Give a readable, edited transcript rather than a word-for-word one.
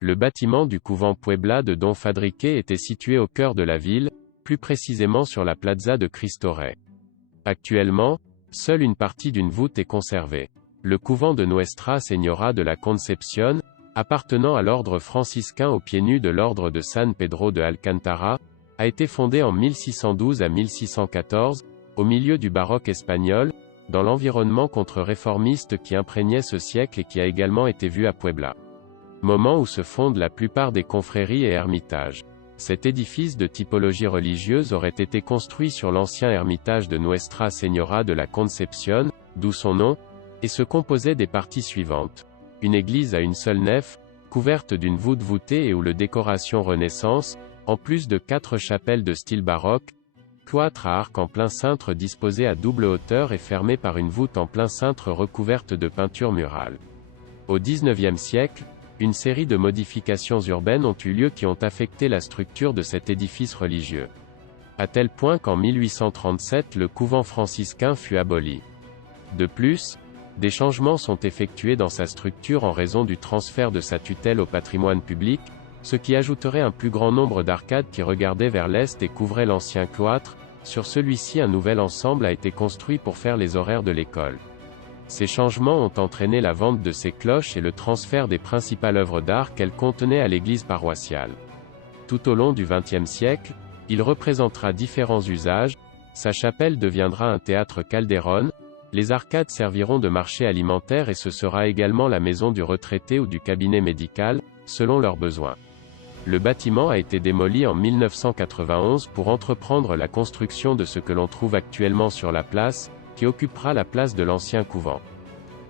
Le bâtiment du couvent Puebla de Don Fadrique était situé au cœur de la ville, plus précisément sur la plaza de Cristo Rey. Actuellement, seule une partie d'une voûte est conservée. Le couvent de Nuestra Señora de la Concepción, appartenant à l'ordre franciscain aux pieds nus de l'ordre de San Pedro de Alcántara, a été fondé en 1612 à 1614, au milieu du baroque espagnol, dans l'environnement contre-réformiste qui imprégnait ce siècle et qui a également été vu à Puebla. Moment où se fondent la plupart des confréries et ermitages. Cet édifice de typologie religieuse aurait été construit sur l'ancien ermitage de Nuestra Señora de la Concepción, d'où son nom, et se composait des parties suivantes. Une église à une seule nef, couverte d'une voûte voûtée et ou le décoration Renaissance, en plus de 4 chapelles de style baroque, cloître à arc en plein cintre disposé à double hauteur et fermé par une voûte en plein cintre recouverte de peinture murale. Au XIXe siècle, une série de modifications urbaines ont eu lieu qui ont affecté la structure de cet édifice religieux. À tel point qu'en 1837 le couvent franciscain fut aboli. De plus, des changements sont effectués dans sa structure en raison du transfert de sa tutelle au patrimoine public, ce qui ajouterait un plus grand nombre d'arcades qui regardaient vers l'est et couvraient l'ancien cloître. Sur celui-ci un nouvel ensemble a été construit pour faire les horaires de l'école. Ces changements ont entraîné la vente de ces cloches et le transfert des principales œuvres d'art qu'elles contenaient à l'église paroissiale. Tout au long du XXe siècle, il représentera différents usages, sa chapelle deviendra un théâtre Calderón, les arcades serviront de marché alimentaire et ce sera également la maison du retraité ou du cabinet médical, selon leurs besoins. Le bâtiment a été démoli en 1991 pour entreprendre la construction de ce que l'on trouve actuellement sur la place, qui occupera la place de l'ancien couvent.